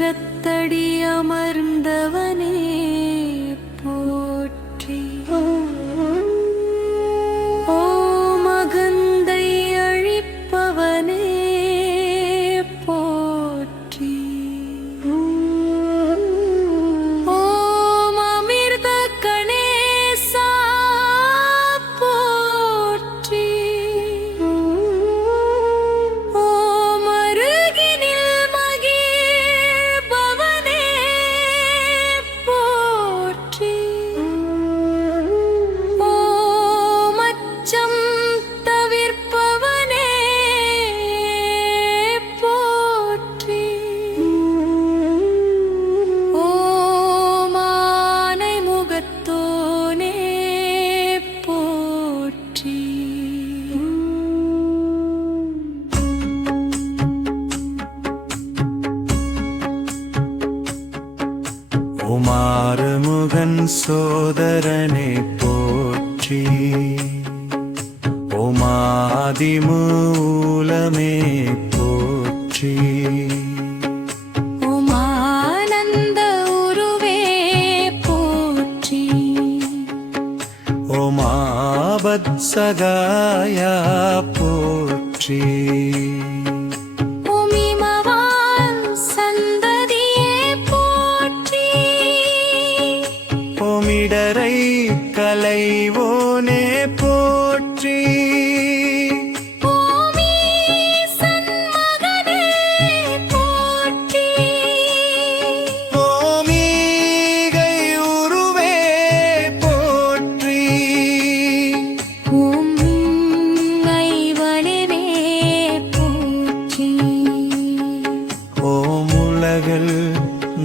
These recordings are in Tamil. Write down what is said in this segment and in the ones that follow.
கரத்தடி அமர்ந்தவனே போற்றி. ஓம் அகந்தை அழிப்பவனே போற்றி. ஓம் அமிர்த கணேசா போற்றி. ஓம் அருகினில் மகிழ்பவனே போற்றி. ஓம் அச்சம் தவிர்ப்பவனே போற்றி. ஓம் ஆனை முகத்தோனே போற்றி. ஓமாறுமுகன் சோதரனே போற்றி. ஓமாதிமூலமே போற்றி. ஓம் ஆனந்த உருவே போற்றி. ஓமாபத்சகாயா போற்றி. ஓம் இமவான் சந்ததியே போற்றி. ஓமிடரை கலைவோனே போற்றி. ஓம் ஈசன் மகனே போற்றி. ஓமீகை உருவே போற்றி. ஓம் ஐவனவே போற்றி. ஓமுலகல்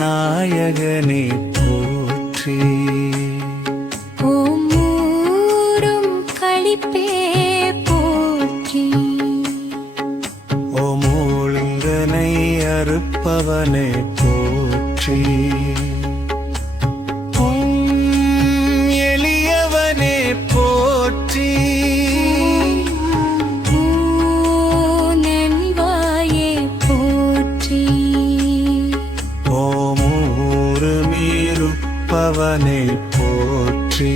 நாயகனே போற்றி. ஓம் ஊரும் களிப்பே போற்றி. ஓமூழுங்கனை அறுப்பவனே போற்றி. ஓம் எளியவனே போற்றி. நன்வாயே போற்றி. ஓமூருமீருப்பவனே போற்றி.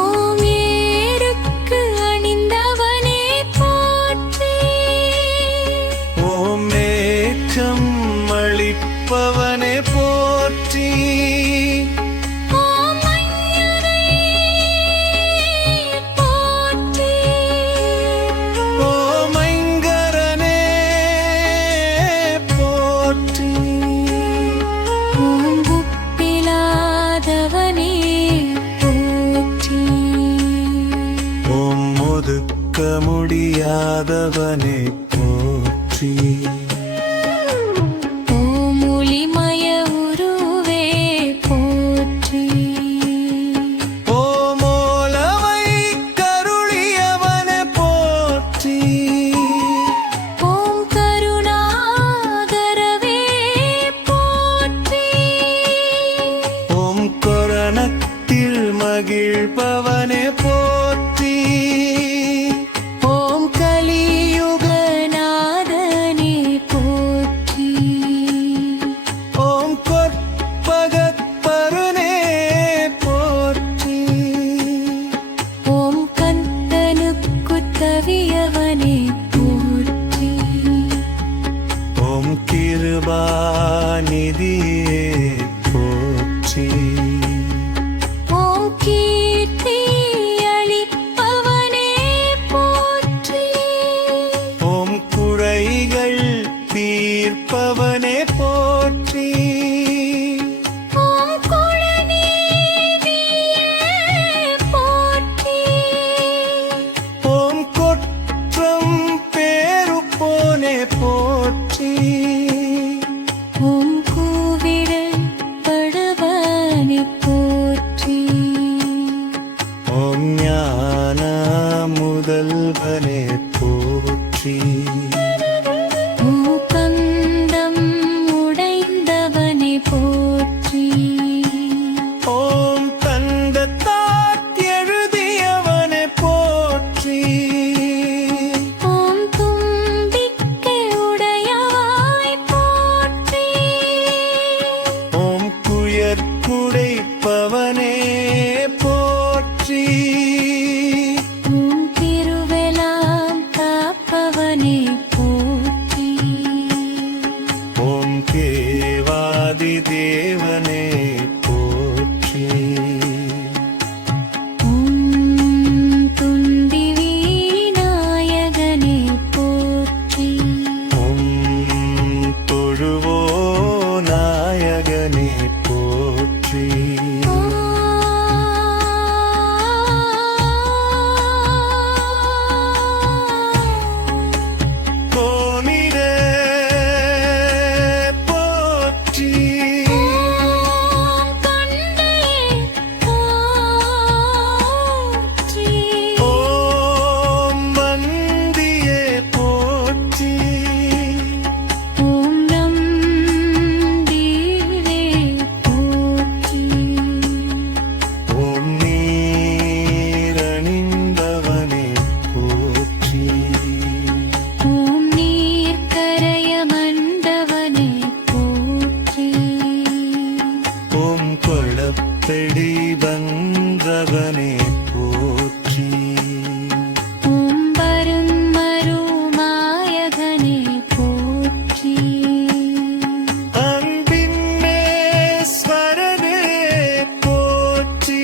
ஓம் ஏருக்கு அணிந்தவனே போற்றி. ஓம் ஏற்றம் அளிப்பவனே போற்றி. ஓம் ஐயனை போற்றி. ஓமைங்கரனே போற்றி. ஓம் உப்பிலாதவனே போற்றி. ஓம் ஒதுக்க முடியாதவனே போற்றி. ஓம் ஒளிமய உருவே போற்றி. ஓமோலவை கருளியவனே போற்றி. ஓம் கருணாகரவே போற்றி. ஓம் கொரணத்தில் மகிழ்பவனே போற்றி. ஓம் கலியுகநாதனே போற்றி. ஓம் கொற்பகப்பருனே போற்றி. ஓம் கந்தனுக்குத்தவியவனே போற்றி. ஓம் கிருபாநிதியே போற்றி. ஓம் கீர்த்தி அளிப்பவனே போற்றி. ஓம் குறைகள் தீர்ப்பவனே போற்றி. ஓம் குழநீதியே போற்றி. ஓம் கொற்றம் பேருப்போனே போற்றி. ஓம் கூவிடல் படுவனே போற்றி. ஓம் ஞான முதல்வனே போற்றி. ஓம் கந்தம் உடைந்தவனே ஓம் தேவாதி தேவனே போற்றி. ஓம் துண்டி விநாயகனே போற்றி. ஓம் தொழுவோ நாயகனே போற்றி. கோனிட போற்றி. ஓம் கண்ணையே போற்றி. ஓம் வந்தியே போற்றி. ஓம் நம்பீரே போற்றி. ஓம் நீரணிந்தவனே போற்றி. ஓம் நீர்க்கரைய மண்டவனே போற்றி. ஓம் கொளப்பெடி வந்தவனே போற்றி. ஓம் வருமருமாயகனே போற்றி. அன்பின்னேஸ்வரனே போற்றி.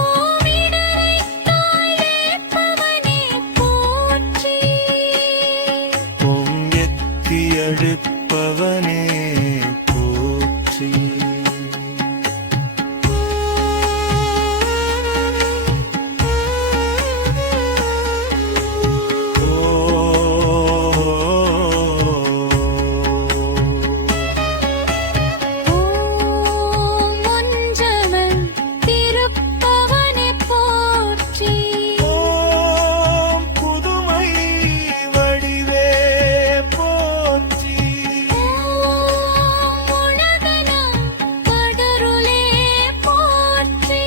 ஓம் இடரைத்தாய் வேட்பவனே போற்றி. ஓம் எத்தி அழுப்பவனே போற்றி. ஓம் ஒன்றவன் திருப்பவனே போற்றி. ஓம் புதுமை வடிவே போற்றி. ஓம் உலகனாம் படருளே போற்றி.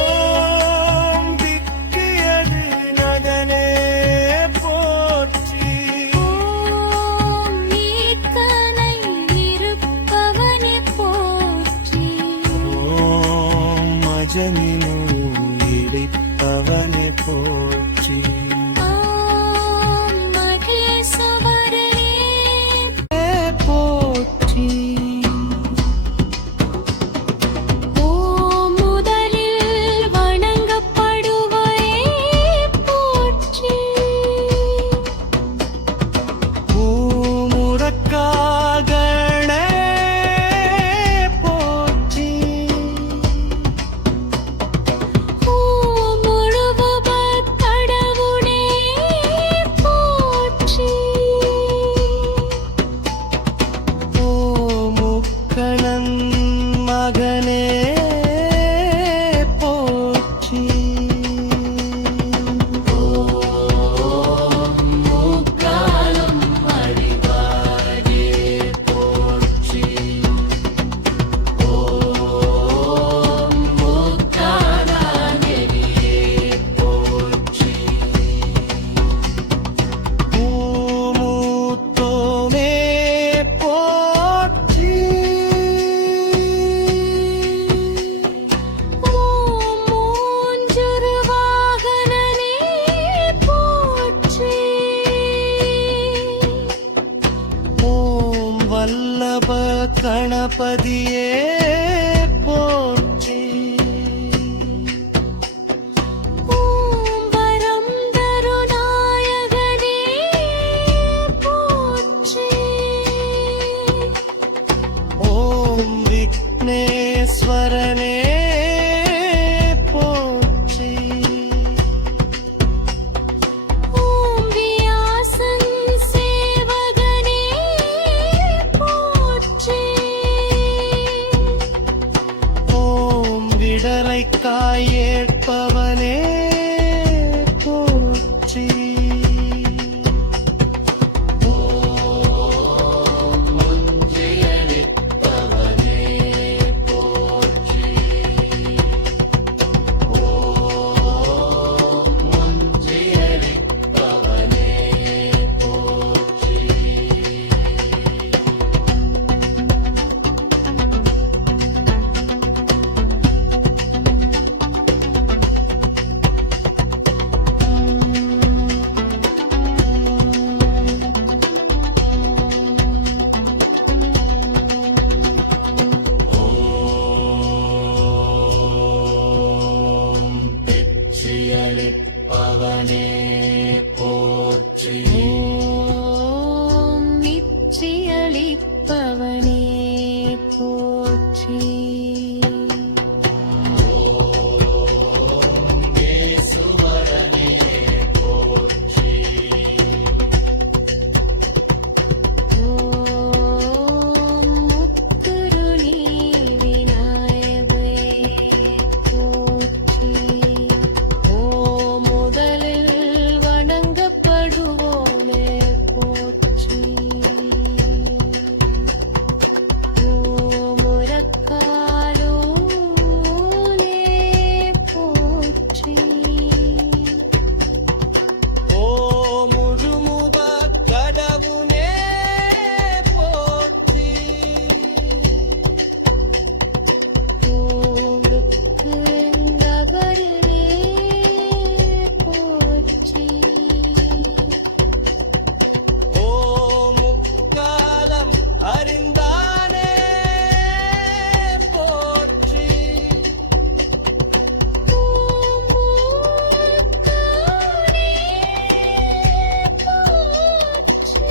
ஓம் திக்கியது நகனே போற்றி. ஓம் நீக்கனை இருப்பவனே போற்றி. ஓம் மஜனினு இடிப்பவனே போற்றி. ஓம் மகேசவரனே போற்றி. ஓம் முதலில் வணங்கப்படுவரே போற்றி. பூமுறக்காகணே போற்றி. ஓம் முழுவபத் கடவுளே போற்றி. ஓம் முக்கணன் மகனே போற்றி. முக்காலம் அறிவாயே போற்றி. ஓம் முக்காலானெறியே போற்றி. பூமூத்தோமே போற்றி. ஓம் மூஞ்சுருவாகனனே போற்றி. ஓம் வல்லப கணபதியே போற்றி. ஓம் வரம் தருநாயகனே போற்றி. ஓம் விக்னேஸ்வரனே போற்றி. ஓம் வியாசன் சேவகனே போற்றி. அளிப்பவனே